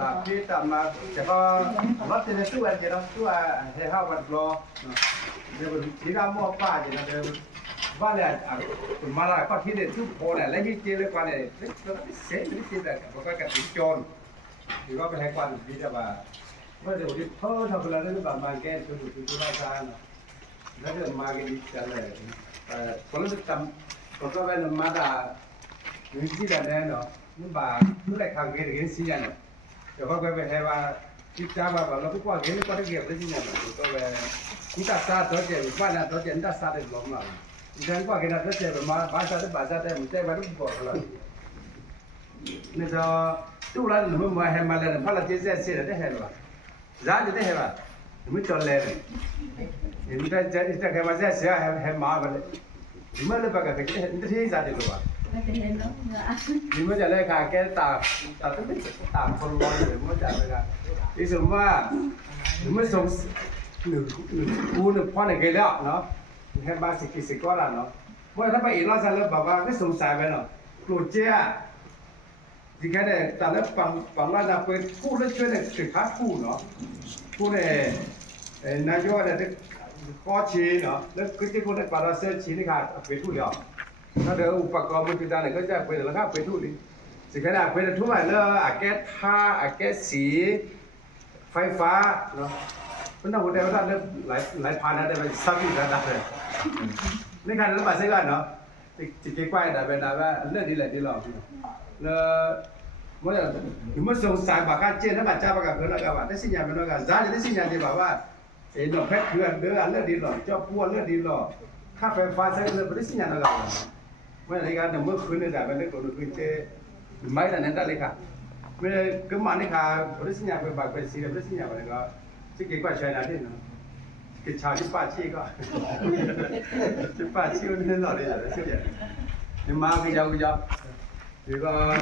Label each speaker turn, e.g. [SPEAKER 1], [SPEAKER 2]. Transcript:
[SPEAKER 1] ตาพี่ตามมาจะก็รถจะได้ตู้อันเดียวตู้อะให้เข้ากันรอเดี๋ยวที่เราหม้อป้าจะเดี๋ยวว่าแหละมาละก็ที่เด็ดทุกคนน่ะแล้วที่เจอเลยกว่าเนี่ยเสียชีวิตที่แบบก็กับถึงโจรหรือว่าไปให้กว่าที่จะว่าเมื่อเดี๋ยวที่เพิ่มทำเวลาได้แบบมาแก้ตัวดูที่ได้การแล้วเดี๋ยวมากันดีกันเลยเอ่อคน เดี๋ยวเขาไปไปให้ว่าจิตใจว่าแบบเราผู้กว่าเห็นก็ได้เก็บได้ที่ไหนแบบก็ไปคุณตาซาตัวเจ็บบ้านนั้นตัวเจ็บตาซาได้หลงมาดิฉันก็เห็นตัวเจ็บมาบ้านซาได้บ้านซาได้มันได้บ้านผู้กว่าเลยนี่จะตู้ร้านหนุ่มมาให้มาเลยพลังเจ๊เจ๊เสียได้ให้หรอจ้าจะได้ให้ป่ะหนุ่มจนเลยนี่ถ้าจะถ้าใครมาเจ๊เสียให้ให้มาไปเลยหนุ่มเลยปกตินี่ที่จ้าได้หรอ
[SPEAKER 2] ไม่น
[SPEAKER 1] ี่มันจะได้การแก้ต่างต่างต่างคนร้อนหรือมันจะอะไรกันที่สมว่าหรือม่นสงหรือหรือกูหรือพ่อหนึ่งกันยล้วเนาะแค่บาสิกิสิก็ละเนาะเมื่อถ้าไปอีกรอบจะเริ่บอกว่าไม่สงสัยไปเนาะกลัวเจ้าที่แค่เนี่ยแต่ละฝังฝั่งว่าเราไปพูดแล้วช่วยเนี่ยสิพักพูดเนาะพูดเนี่ยนายกเนี่ยก็ชีเนาะแล้วก็ที่คนในปาราเซอร์ชีนี่ค่ะเป็นผู้เดียว ม่แล้วอาแก้ท่าอาแก้สีไฟฟ้าเนาะมันต้องหัวใจว่าท่านเนี่ยหลายหลายพันนะแต่เป็นซับอีกระดับเลยนี่การระบาดเสียกันเนาะจิตใจกว้างแต่เป็นอะไรว่าเรื่องนี้แหละที่เราแล้วเมื่อเมื่อสงสัยบอกาเจนถ้ามาจ้าประกาศเพื่อนแล้วก็ว่าได้สิ่งอย่าเป็นว่าการจ้าจะได้สิ่งอย่าที่บอกว่าเอ็นหนอแพทย์เพื่อนเด้อเลือดดีหรอเจ้าพัวเลือดดีหรอค่าไฟฟ้าใช้เงินไม่ได้สิ่งอย่างนั้นหรอกมื่องไม่ได้เลยค่ะเมื่อก็มานี่ค่ะบริษัทยาเป็นบางเป็นสีบริษัทยาเป็นก็ที่เกี่ยวกับชายน Mereka lekah nama kune dah, mereka kalau kune je, mai dah nanti lekah. Mereka kemana lekah, orang sini apa bag bersih, orang sini apa lekah, si kekwa saya nanti no. Kecah cepat sih kok, cepat sih orang ni lari lah, sih ya. Ni mak kejauh kejauh, juga